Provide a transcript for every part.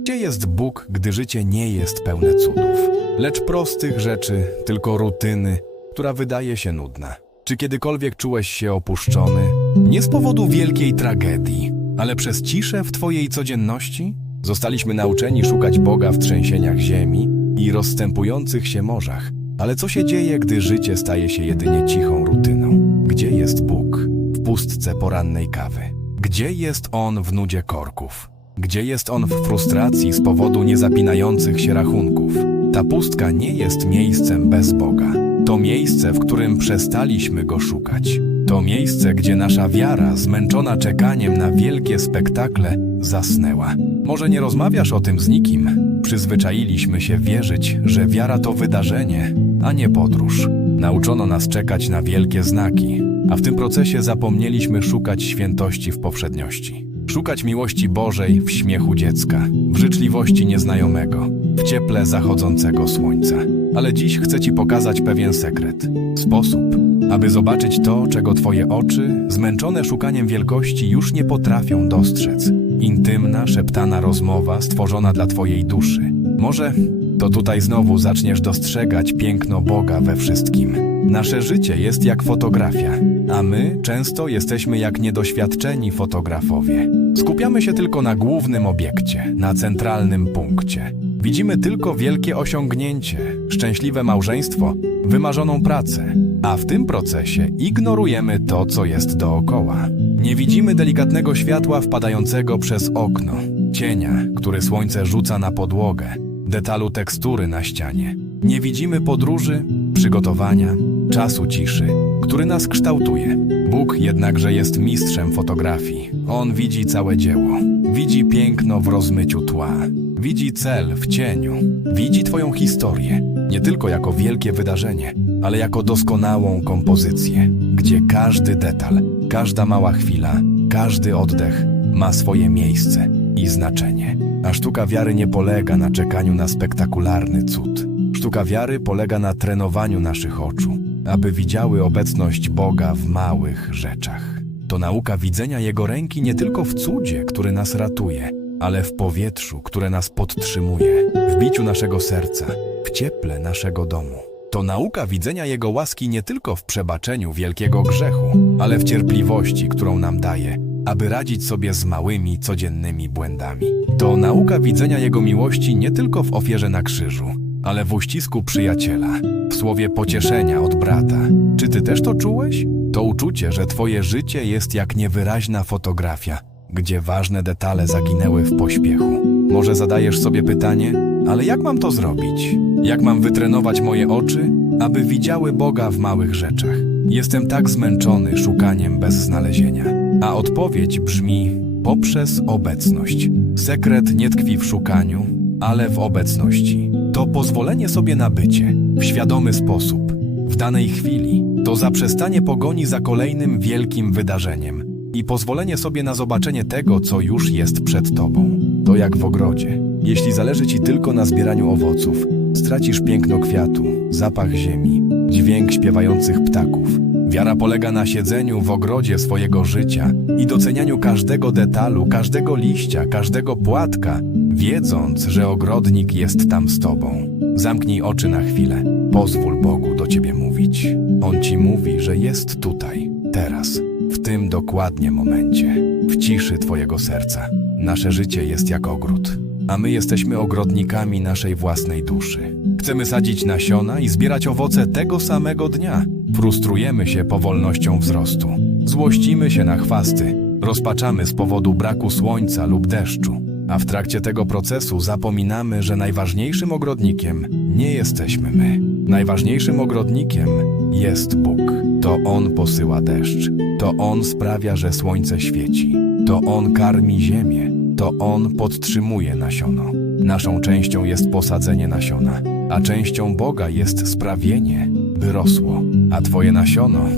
Gdzie jest Bóg, gdy życie nie jest pełne cudów, lecz prostych rzeczy, tylko rutyny, która wydaje się nudna? Czy kiedykolwiek czułeś się opuszczony? Nie z powodu wielkiej tragedii, ale przez ciszę w Twojej codzienności? Zostaliśmy nauczeni szukać Boga w trzęsieniach ziemi i rozstępujących się morzach. Ale co się dzieje, gdy życie staje się jedynie cichą rutyną? Gdzie jest Bóg w pustce porannej kawy? Gdzie jest On w nudzie korków? Gdzie jest On w frustracji z powodu niezapinających się rachunków? Ta pustka nie jest miejscem bez Boga. To miejsce, w którym przestaliśmy Go szukać. To miejsce, gdzie nasza wiara, zmęczona czekaniem na wielkie spektakle, zasnęła. Może nie rozmawiasz o tym z nikim. Przyzwyczailiśmy się wierzyć, że wiara to wydarzenie, a nie podróż. Nauczono nas czekać na wielkie znaki, a w tym procesie zapomnieliśmy szukać świętości w powszedniości. Szukać miłości Bożej w śmiechu dziecka, w życzliwości nieznajomego, w cieple zachodzącego słońca. Ale dziś chcę Ci pokazać pewien sekret. Sposób, aby zobaczyć to, czego Twoje oczy, zmęczone szukaniem wielkości, już nie potrafią dostrzec. Intymna, szeptana rozmowa stworzona dla Twojej duszy. Może to tutaj znowu zaczniesz dostrzegać piękno Boga we wszystkim. Nasze życie jest jak fotografia, a my często jesteśmy jak niedoświadczeni fotografowie. Skupiamy się tylko na głównym obiekcie, na centralnym punkcie. Widzimy tylko wielkie osiągnięcie, szczęśliwe małżeństwo, wymarzoną pracę, a w tym procesie ignorujemy to, co jest dookoła. Nie widzimy delikatnego światła wpadającego przez okno, cienia, który słońce rzuca na podłogę, detalu tekstury na ścianie. Nie widzimy podróży, przygotowania, czasu ciszy, który nas kształtuje. Bóg jednakże jest mistrzem fotografii. On widzi całe dzieło, widzi piękno w rozmyciu tła, widzi cel w cieniu, widzi Twoją historię, nie tylko jako wielkie wydarzenie, ale jako doskonałą kompozycję, gdzie każdy detal, każda mała chwila, każdy oddech ma swoje miejsce i znaczenie. A sztuka wiary nie polega na czekaniu na spektakularny cud. Sztuka wiary polega na trenowaniu naszych oczu, aby widziały obecność Boga w małych rzeczach. To nauka widzenia Jego ręki nie tylko w cudzie, który nas ratuje, ale w powietrzu, które nas podtrzymuje, w biciu naszego serca, w cieple naszego domu. To nauka widzenia Jego łaski nie tylko w przebaczeniu wielkiego grzechu, ale w cierpliwości, którą nam daje, aby radzić sobie z małymi, codziennymi błędami. To nauka widzenia Jego miłości nie tylko w ofierze na krzyżu, ale w uścisku przyjaciela, w słowie pocieszenia od brata. Czy ty też to czułeś? To uczucie, że twoje życie jest jak niewyraźna fotografia, gdzie ważne detale zaginęły w pośpiechu. Może zadajesz sobie pytanie, ale jak mam to zrobić? Jak mam wytrenować moje oczy, aby widziały Boga w małych rzeczach? Jestem tak zmęczony szukaniem bez znalezienia. A odpowiedź brzmi poprzez obecność. Sekret nie tkwi w szukaniu, ale w obecności. To pozwolenie sobie na bycie w świadomy sposób, w danej chwili. To zaprzestanie pogoni za kolejnym wielkim wydarzeniem i pozwolenie sobie na zobaczenie tego, co już jest przed tobą. To jak w ogrodzie. Jeśli zależy ci tylko na zbieraniu owoców, stracisz piękno kwiatu, zapach ziemi, dźwięk śpiewających ptaków. Wiara polega na siedzeniu w ogrodzie swojego życia i docenianiu każdego detalu, każdego liścia, każdego płatka, wiedząc, że ogrodnik jest tam z tobą. Zamknij oczy na chwilę. Pozwól Bogu do ciebie mówić. On ci mówi, że jest tutaj, teraz, w tym dokładnie momencie, w ciszy twojego serca. Nasze życie jest jak ogród, a my jesteśmy ogrodnikami naszej własnej duszy. Chcemy sadzić nasiona i zbierać owoce tego samego dnia. Frustrujemy się powolnością wzrostu. Złościmy się na chwasty. Rozpaczamy z powodu braku słońca lub deszczu. A w trakcie tego procesu zapominamy, że najważniejszym ogrodnikiem nie jesteśmy my. Najważniejszym ogrodnikiem jest Bóg. To On posyła deszcz. To On sprawia, że słońce świeci. To On karmi ziemię. To On podtrzymuje nasiono. Naszą częścią jest posadzenie nasiona, a częścią Boga jest sprawienie, by rosło. A Twoje nasiono,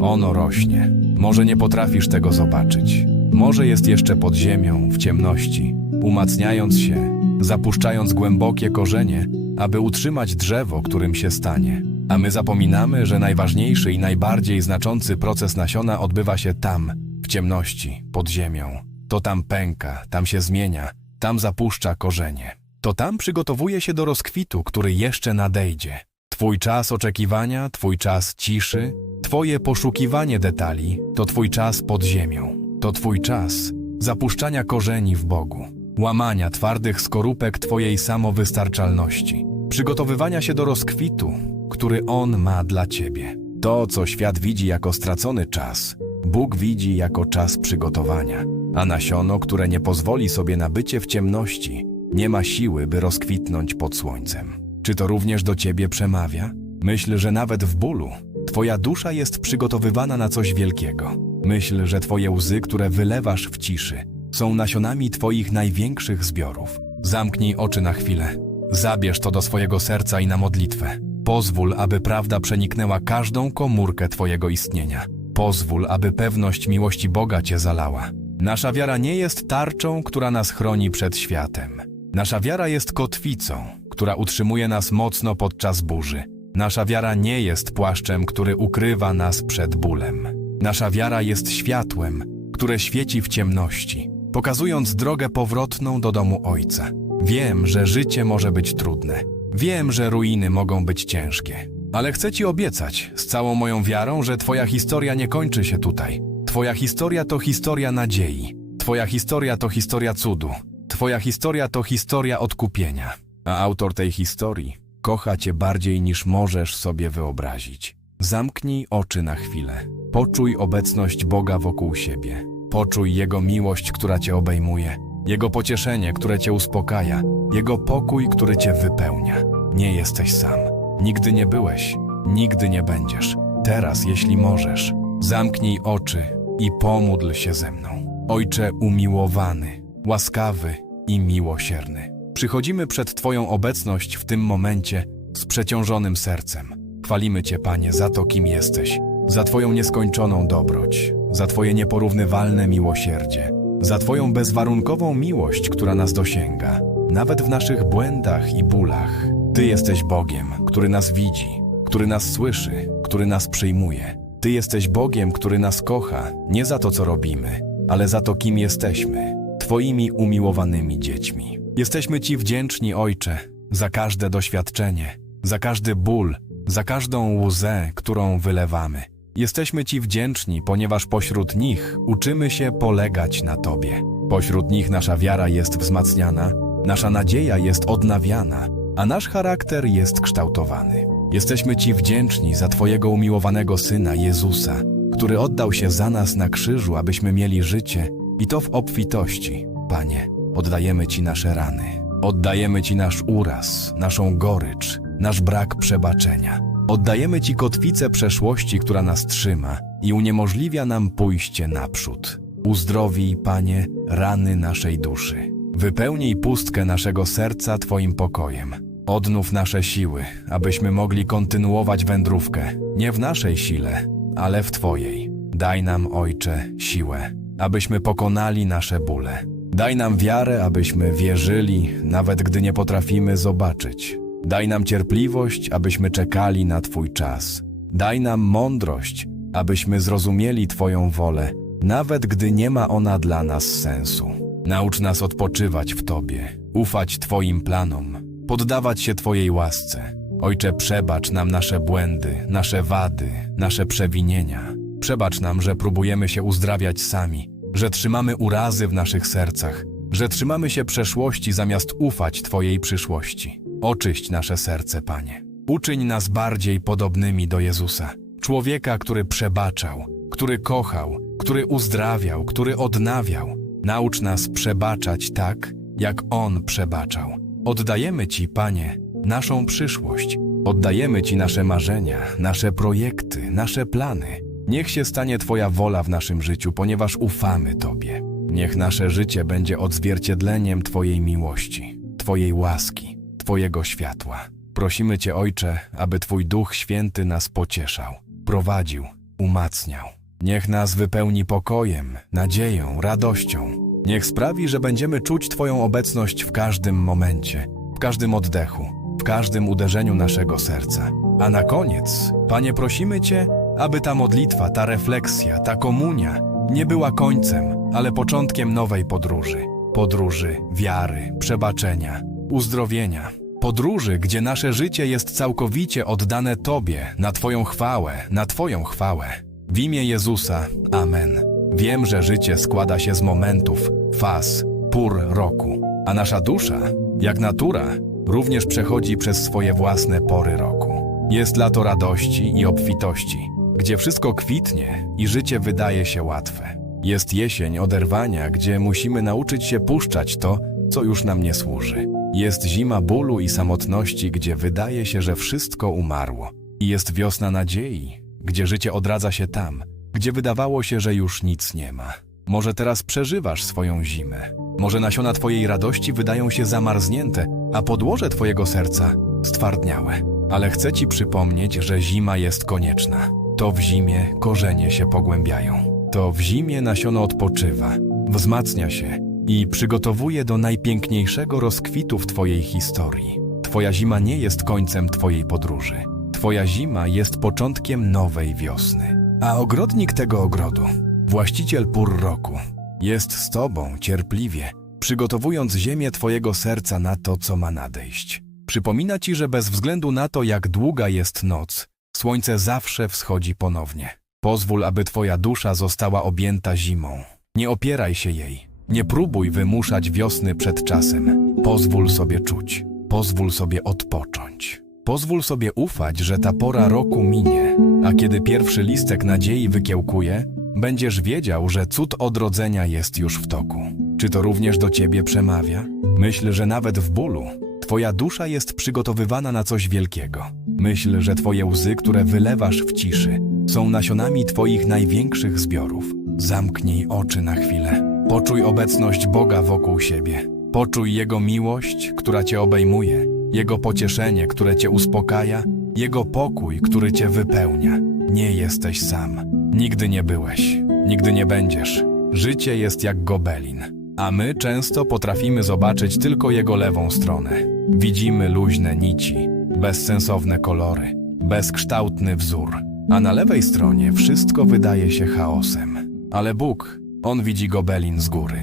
ono rośnie. Może nie potrafisz tego zobaczyć. Może jest jeszcze pod ziemią, w ciemności, umacniając się, zapuszczając głębokie korzenie, aby utrzymać drzewo, którym się stanie. A my zapominamy, że najważniejszy i najbardziej znaczący proces nasiona odbywa się tam, w ciemności, pod ziemią. To tam pęka, tam się zmienia, tam zapuszcza korzenie. To tam przygotowuje się do rozkwitu, który jeszcze nadejdzie. Twój czas oczekiwania, twój czas ciszy, twoje poszukiwanie detali to twój czas pod ziemią. To twój czas zapuszczania korzeni w Bogu, łamania twardych skorupek twojej samowystarczalności, przygotowywania się do rozkwitu, który On ma dla ciebie. To, co świat widzi jako stracony czas, Bóg widzi jako czas przygotowania, a nasiono, które nie pozwoli sobie na bycie w ciemności, nie ma siły, by rozkwitnąć pod słońcem. Czy to również do ciebie przemawia? Myśl, że nawet w bólu twoja dusza jest przygotowywana na coś wielkiego. Myśl, że twoje łzy, które wylewasz w ciszy, są nasionami twoich największych zbiorów. Zamknij oczy na chwilę. Zabierz to do swojego serca i na modlitwę. Pozwól, aby prawda przeniknęła każdą komórkę twojego istnienia. Pozwól, aby pewność miłości Boga cię zalała. Nasza wiara nie jest tarczą, która nas chroni przed światem. Nasza wiara jest kotwicą, która utrzymuje nas mocno podczas burzy. Nasza wiara nie jest płaszczem, który ukrywa nas przed bólem. Nasza wiara jest światłem, które świeci w ciemności, pokazując drogę powrotną do domu Ojca. Wiem, że życie może być trudne. Wiem, że ruiny mogą być ciężkie. Ale chcę Ci obiecać z całą moją wiarą, że Twoja historia nie kończy się tutaj. Twoja historia to historia nadziei. Twoja historia to historia cudu. Twoja historia to historia odkupienia. A autor tej historii kocha Cię bardziej niż możesz sobie wyobrazić. Zamknij oczy na chwilę. Poczuj obecność Boga wokół siebie. Poczuj Jego miłość, która Cię obejmuje. Jego pocieszenie, które Cię uspokaja. Jego pokój, który Cię wypełnia. Nie jesteś sam. Nigdy nie byłeś. Nigdy nie będziesz. Teraz, jeśli możesz, zamknij oczy i pomódl się ze mną. Ojcze umiłowany, łaskawy i miłosierny. Przychodzimy przed Twoją obecność w tym momencie z przeciążonym sercem. Chwalimy Cię, Panie, za to, kim jesteś, za Twoją nieskończoną dobroć, za Twoje nieporównywalne miłosierdzie, za Twoją bezwarunkową miłość, która nas dosięga, nawet w naszych błędach i bólach. Ty jesteś Bogiem, który nas widzi, który nas słyszy, który nas przyjmuje. Ty jesteś Bogiem, który nas kocha, nie za to, co robimy, ale za to, kim jesteśmy, Twoimi umiłowanymi dziećmi. Jesteśmy Ci wdzięczni, Ojcze, za każde doświadczenie, za każdy ból, za każdą łzę, którą wylewamy. Jesteśmy Ci wdzięczni, ponieważ pośród nich uczymy się polegać na Tobie. Pośród nich nasza wiara jest wzmacniana, nasza nadzieja jest odnawiana, a nasz charakter jest kształtowany. Jesteśmy Ci wdzięczni za Twojego umiłowanego Syna Jezusa, który oddał się za nas na krzyżu, abyśmy mieli życie i to w obfitości. Panie, oddajemy Ci nasze rany, oddajemy Ci nasz uraz, naszą gorycz, nasz brak przebaczenia. Oddajemy Ci kotwicę przeszłości, która nas trzyma i uniemożliwia nam pójście naprzód. Uzdrowij, Panie, rany naszej duszy. Wypełnij pustkę naszego serca Twoim pokojem. Odnów nasze siły, abyśmy mogli kontynuować wędrówkę, nie w naszej sile, ale w Twojej. Daj nam, Ojcze, siłę, abyśmy pokonali nasze bóle. Daj nam wiarę, abyśmy wierzyli, nawet gdy nie potrafimy zobaczyć. Daj nam cierpliwość, abyśmy czekali na Twój czas. Daj nam mądrość, abyśmy zrozumieli Twoją wolę, nawet gdy nie ma ona dla nas sensu. Naucz nas odpoczywać w Tobie, ufać Twoim planom, poddawać się Twojej łasce. Ojcze, przebacz nam nasze błędy, nasze wady, nasze przewinienia. Przebacz nam, że próbujemy się uzdrawiać sami, że trzymamy urazy w naszych sercach, że trzymamy się przeszłości zamiast ufać Twojej przyszłości. Oczyść nasze serce, Panie. Uczyń nas bardziej podobnymi do Jezusa, człowieka, który przebaczał, który kochał, który uzdrawiał, który odnawiał. Naucz nas przebaczać tak, jak On przebaczał. Oddajemy Ci, Panie, naszą przyszłość. Oddajemy Ci nasze marzenia, nasze projekty, nasze plany. Niech się stanie Twoja wola w naszym życiu, ponieważ ufamy Tobie. Niech nasze życie będzie odzwierciedleniem Twojej miłości, Twojej łaski, Twojego światła. Prosimy Cię, Ojcze, aby Twój Duch Święty nas pocieszał, prowadził, umacniał. Niech nas wypełni pokojem, nadzieją, radością. Niech sprawi, że będziemy czuć Twoją obecność w każdym momencie, w każdym oddechu, w każdym uderzeniu naszego serca. A na koniec, Panie, prosimy Cię, aby ta modlitwa, ta refleksja, ta komunia nie była końcem, ale początkiem nowej podróży. Podróży wiary, przebaczenia, uzdrowienia. Podróży, gdzie nasze życie jest całkowicie oddane Tobie, na Twoją chwałę, na Twoją chwałę. W imię Jezusa, Amen. Wiem, że życie składa się z momentów, faz, pór roku, a nasza dusza, jak natura, również przechodzi przez swoje własne pory roku. Jest lato radości i obfitości, gdzie wszystko kwitnie i życie wydaje się łatwe. Jest jesień oderwania, gdzie musimy nauczyć się puszczać to, co już nam nie służy. Jest zima bólu i samotności, gdzie wydaje się, że wszystko umarło. I jest wiosna nadziei, gdzie życie odradza się tam, gdzie wydawało się, że już nic nie ma. Może teraz przeżywasz swoją zimę. Może nasiona Twojej radości wydają się zamarznięte, a podłoże Twojego serca stwardniałe. Ale chcę Ci przypomnieć, że zima jest konieczna. To w zimie korzenie się pogłębiają. To w zimie nasiono odpoczywa, wzmacnia się i przygotowuje do najpiękniejszego rozkwitu w Twojej historii. Twoja zima nie jest końcem Twojej podróży. Twoja zima jest początkiem nowej wiosny. A ogrodnik tego ogrodu, właściciel pór roku, jest z Tobą cierpliwie, przygotowując ziemię Twojego serca na to, co ma nadejść. Przypomina Ci, że bez względu na to, jak długa jest noc, słońce zawsze wschodzi ponownie. Pozwól, aby Twoja dusza została objęta zimą. Nie opieraj się jej. Nie próbuj wymuszać wiosny przed czasem. Pozwól sobie czuć. Pozwól sobie odpocząć. Pozwól sobie ufać, że ta pora roku minie, a kiedy pierwszy listek nadziei wykiełkuje, będziesz wiedział, że cud odrodzenia jest już w toku. Czy to również do ciebie przemawia? Myśl, że nawet w bólu twoja dusza jest przygotowywana na coś wielkiego. Myśl, że twoje łzy, które wylewasz w ciszy, są nasionami twoich największych zbiorów. Zamknij oczy na chwilę. Poczuj obecność Boga wokół siebie. Poczuj Jego miłość, która cię obejmuje, Jego pocieszenie, które cię uspokaja, Jego pokój, który cię wypełnia. Nie jesteś sam. Nigdy nie byłeś. Nigdy nie będziesz. Życie jest jak gobelin, a my często potrafimy zobaczyć tylko jego lewą stronę. Widzimy luźne nici, bezsensowne kolory, bezkształtny wzór, a na lewej stronie wszystko wydaje się chaosem. Ale Bóg, On widzi gobelin z góry.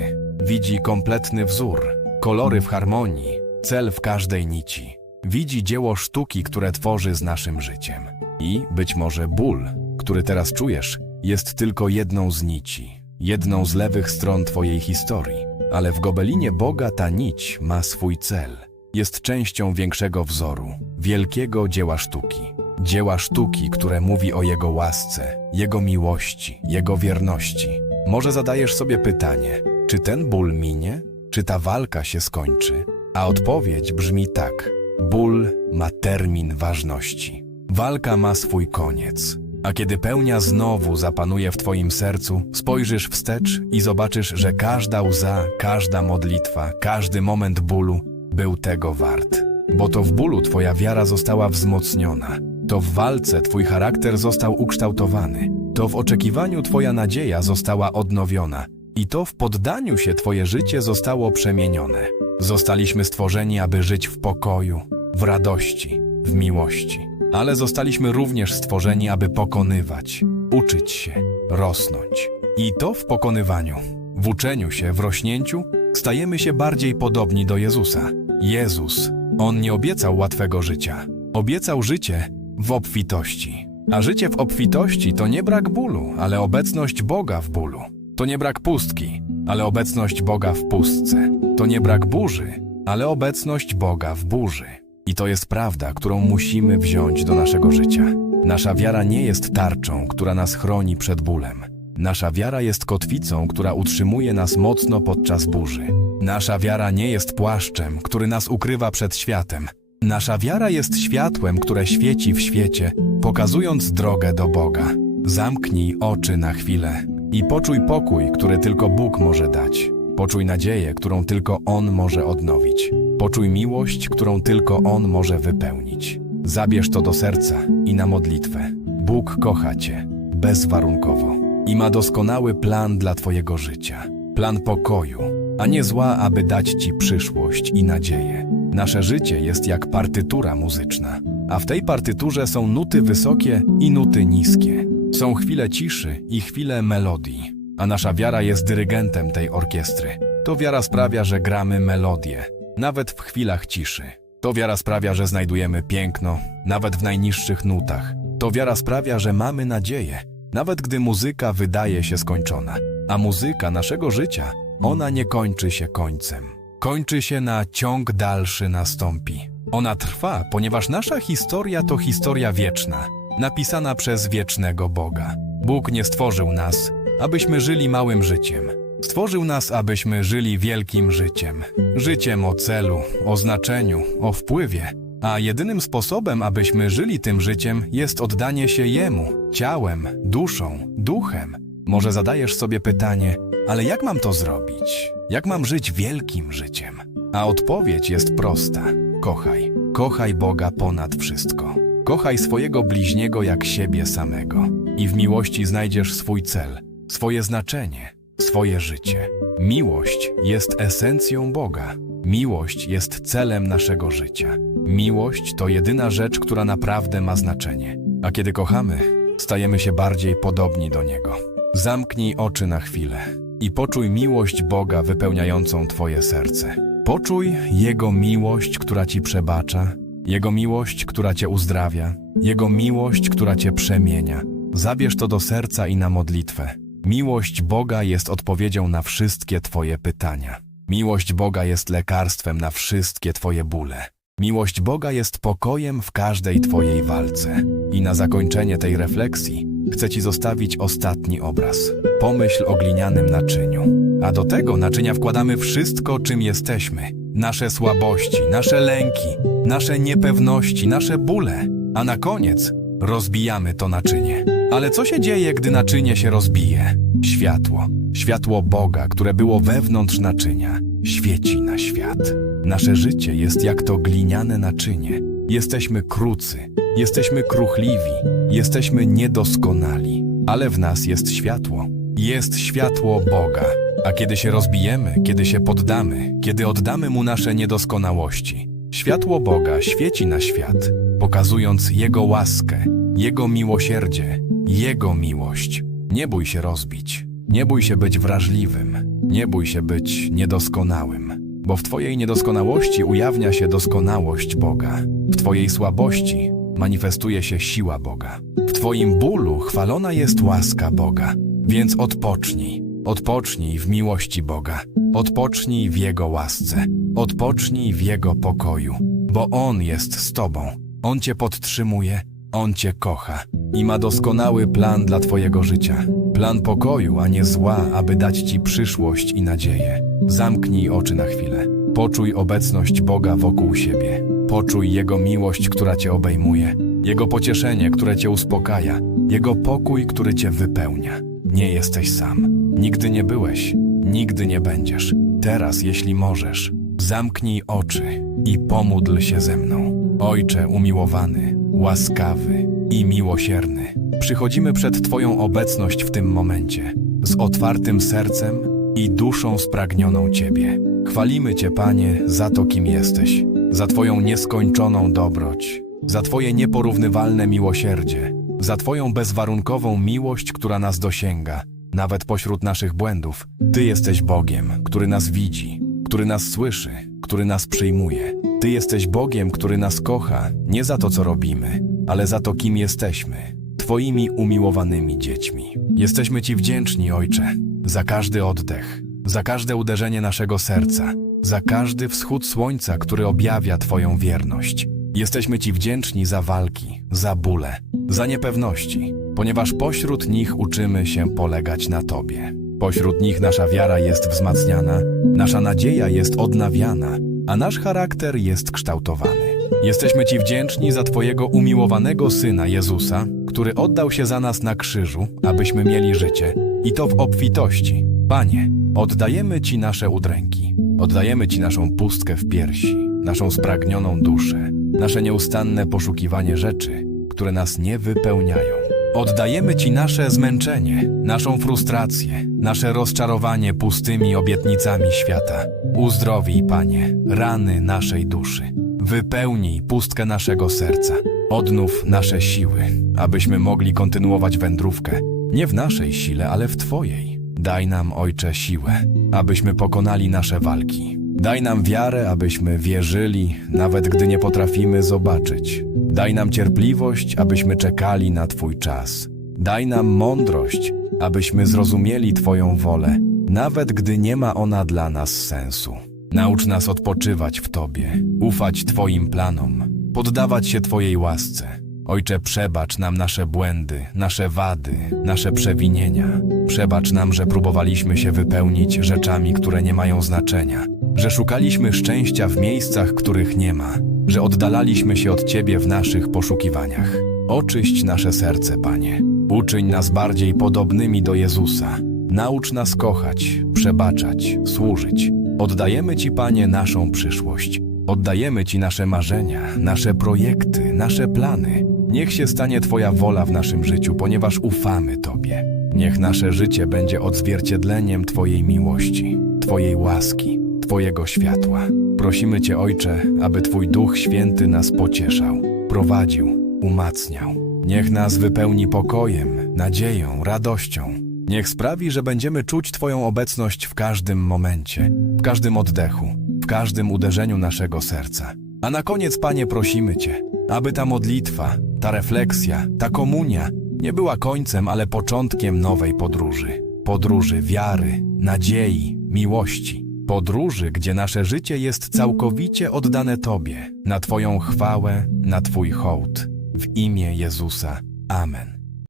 Widzi kompletny wzór, kolory w harmonii, cel w każdej nici. Widzi dzieło sztuki, które tworzy z naszym życiem. I być może ból, który teraz czujesz, jest tylko jedną z nici, jedną z lewych stron Twojej historii. Ale w gobelinie Boga ta nić ma swój cel. Jest częścią większego wzoru, wielkiego dzieła sztuki. Dzieła sztuki, które mówi o Jego łasce, Jego miłości, Jego wierności. Może zadajesz sobie pytanie, czy ten ból minie? Czy ta walka się skończy? A odpowiedź brzmi tak. Ból ma termin ważności. Walka ma swój koniec. A kiedy pełnia znowu zapanuje w Twoim sercu, spojrzysz wstecz i zobaczysz, że każda łza, każda modlitwa, każdy moment bólu był tego wart. Bo to w bólu Twoja wiara została wzmocniona. To w walce Twój charakter został ukształtowany. To w oczekiwaniu Twoja nadzieja została odnowiona. I to w poddaniu się Twoje życie zostało przemienione. Zostaliśmy stworzeni, aby żyć w pokoju, w radości, w miłości. Ale zostaliśmy również stworzeni, aby pokonywać, uczyć się, rosnąć. I to w pokonywaniu, w uczeniu się, w rośnięciu, stajemy się bardziej podobni do Jezusa. Jezus, On nie obiecał łatwego życia. Obiecał życie w obfitości. A życie w obfitości to nie brak bólu, ale obecność Boga w bólu. To nie brak pustki, ale obecność Boga w pustce. To nie brak burzy, ale obecność Boga w burzy. I to jest prawda, którą musimy wziąć do naszego życia. Nasza wiara nie jest tarczą, która nas chroni przed bólem. Nasza wiara jest kotwicą, która utrzymuje nas mocno podczas burzy. Nasza wiara nie jest płaszczem, który nas ukrywa przed światem. Nasza wiara jest światłem, które świeci w świecie, pokazując drogę do Boga. Zamknij oczy na chwilę i poczuj pokój, który tylko Bóg może dać. Poczuj nadzieję, którą tylko On może odnowić. Poczuj miłość, którą tylko On może wypełnić. Zabierz to do serca i na modlitwę. Bóg kocha Cię bezwarunkowo i ma doskonały plan dla Twojego życia. Plan pokoju, a nie zła, aby dać Ci przyszłość i nadzieję. Nasze życie jest jak partytura muzyczna, a w tej partyturze są nuty wysokie i nuty niskie. Są chwile ciszy i chwile melodii. a nasza wiara jest dyrygentem tej orkiestry. To wiara sprawia, że gramy melodię, nawet w chwilach ciszy. To wiara sprawia, że znajdujemy piękno, nawet w najniższych nutach. To wiara sprawia, że mamy nadzieję, nawet gdy muzyka wydaje się skończona. A muzyka naszego życia, ona nie kończy się końcem. Kończy się na ciąg dalszy nastąpi. Ona trwa, ponieważ nasza historia to historia wieczna, napisana przez wiecznego Boga. Bóg nie stworzył nas, abyśmy żyli małym życiem. Stworzył nas, abyśmy żyli wielkim życiem. Życiem o celu, o znaczeniu, o wpływie. A jedynym sposobem, abyśmy żyli tym życiem, jest oddanie się Jemu, ciałem, duszą, duchem. Może zadajesz sobie pytanie, ale jak mam to zrobić? Jak mam żyć wielkim życiem? A odpowiedź jest prosta. Kochaj. Kochaj Boga ponad wszystko. Kochaj swojego bliźniego jak siebie samego. I w miłości znajdziesz swój cel, swoje znaczenie, swoje życie. Miłość jest esencją Boga. Miłość jest celem naszego życia. Miłość to jedyna rzecz, która naprawdę ma znaczenie. A kiedy kochamy, stajemy się bardziej podobni do Niego. Zamknij oczy na chwilę i poczuj miłość Boga wypełniającą Twoje serce. Poczuj Jego miłość, która Ci przebacza, Jego miłość, która Cię uzdrawia, Jego miłość, która Cię przemienia. Zabierz to do serca i na modlitwę. Miłość Boga jest odpowiedzią na wszystkie Twoje pytania. Miłość Boga jest lekarstwem na wszystkie Twoje bóle. Miłość Boga jest pokojem w każdej Twojej walce. I na zakończenie tej refleksji chcę Ci zostawić ostatni obraz. Pomyśl o glinianym naczyniu. A do tego naczynia wkładamy wszystko, czym jesteśmy. Nasze słabości, nasze lęki, nasze niepewności, nasze bóle. A na koniec rozbijamy to naczynie. Ale co się dzieje, gdy naczynie się rozbije? Światło. Światło Boga, które było wewnątrz naczynia, świeci na świat. Nasze życie jest jak to gliniane naczynie. Jesteśmy krucy, jesteśmy kruchliwi, jesteśmy niedoskonali, ale w nas jest światło. Jest światło Boga. A kiedy się rozbijemy, kiedy się poddamy, kiedy oddamy Mu nasze niedoskonałości, światło Boga świeci na świat, pokazując Jego łaskę, Jego miłosierdzie, Jego miłość. Nie bój się rozbić, nie bój się być wrażliwym, nie bój się być niedoskonałym, bo w Twojej niedoskonałości ujawnia się doskonałość Boga. W Twojej słabości manifestuje się siła Boga. W Twoim bólu chwalona jest łaska Boga. Więc odpocznij, odpocznij w miłości Boga, odpocznij w Jego łasce, odpocznij w Jego pokoju, bo On jest z Tobą. On Cię podtrzymuje, On Cię kocha i ma doskonały plan dla Twojego życia. Plan pokoju, a nie zła, aby dać Ci przyszłość i nadzieję. Zamknij oczy na chwilę. Poczuj obecność Boga wokół siebie. Poczuj Jego miłość, która Cię obejmuje, Jego pocieszenie, które Cię uspokaja, Jego pokój, który Cię wypełnia. Nie jesteś sam. Nigdy nie byłeś, nigdy nie będziesz. Teraz, jeśli możesz, zamknij oczy i pomódl się ze mną. Ojcze umiłowany, łaskawy i miłosierny, przychodzimy przed Twoją obecność w tym momencie, z otwartym sercem i duszą spragnioną Ciebie. Chwalimy Cię, Panie, za to, kim jesteś, za Twoją nieskończoną dobroć, za Twoje nieporównywalne miłosierdzie, za Twoją bezwarunkową miłość, która nas dosięga, nawet pośród naszych błędów. Ty jesteś Bogiem, który nas widzi, który nas słyszy, który nas przyjmuje. Ty jesteś Bogiem, który nas kocha, nie za to, co robimy, ale za to, kim jesteśmy. Twoimi umiłowanymi dziećmi. Jesteśmy Ci wdzięczni, Ojcze, za każdy oddech, za każde uderzenie naszego serca, za każdy wschód słońca, który objawia Twoją wierność. Jesteśmy Ci wdzięczni za walki, za bóle, za niepewności, ponieważ pośród nich uczymy się polegać na Tobie. Pośród nich nasza wiara jest wzmacniana, nasza nadzieja jest odnawiana, a nasz charakter jest kształtowany. Jesteśmy Ci wdzięczni za Twojego umiłowanego Syna Jezusa, który oddał się za nas na krzyżu, abyśmy mieli życie, i to w obfitości. Panie, oddajemy Ci nasze udręki, oddajemy Ci naszą pustkę w piersi, naszą spragnioną duszę, nasze nieustanne poszukiwanie rzeczy, które nas nie wypełniają. Oddajemy Ci nasze zmęczenie, naszą frustrację, nasze rozczarowanie pustymi obietnicami świata. Uzdrowij, Panie, rany naszej duszy. Wypełnij pustkę naszego serca. Odnów nasze siły, abyśmy mogli kontynuować wędrówkę. Nie w naszej sile, ale w Twojej. Daj nam, Ojcze, siłę, abyśmy pokonali nasze walki. Daj nam wiarę, abyśmy wierzyli, nawet gdy nie potrafimy zobaczyć. Daj nam cierpliwość, abyśmy czekali na Twój czas. Daj nam mądrość, abyśmy zrozumieli Twoją wolę, nawet gdy nie ma ona dla nas sensu. Naucz nas odpoczywać w Tobie, ufać Twoim planom, poddawać się Twojej łasce. Ojcze, przebacz nam nasze błędy, nasze wady, nasze przewinienia. Przebacz nam, że próbowaliśmy się wypełnić rzeczami, które nie mają znaczenia, że szukaliśmy szczęścia w miejscach, których nie ma, że oddalaliśmy się od Ciebie w naszych poszukiwaniach. Oczyść nasze serce, Panie. Uczyń nas bardziej podobnymi do Jezusa. Naucz nas kochać, przebaczać, służyć. Oddajemy Ci, Panie, naszą przyszłość. Oddajemy Ci nasze marzenia, nasze projekty, nasze plany. Niech się stanie Twoja wola w naszym życiu, ponieważ ufamy Tobie. Niech nasze życie będzie odzwierciedleniem Twojej miłości, Twojej łaski, Twojego światła. Prosimy Cię, Ojcze, aby Twój Duch Święty nas pocieszał, prowadził, umacniał. Niech nas wypełni pokojem, nadzieją, radością. Niech sprawi, że będziemy czuć Twoją obecność w każdym momencie, w każdym oddechu, w każdym uderzeniu naszego serca. A na koniec, Panie, prosimy Cię, aby ta modlitwa, ta refleksja, ta komunia nie była końcem, ale początkiem nowej podróży. Podróży wiary, nadziei, miłości. Podróży, gdzie nasze życie jest całkowicie oddane Tobie, na Twoją chwałę, na Twój hołd. W imię Jezusa. Amen.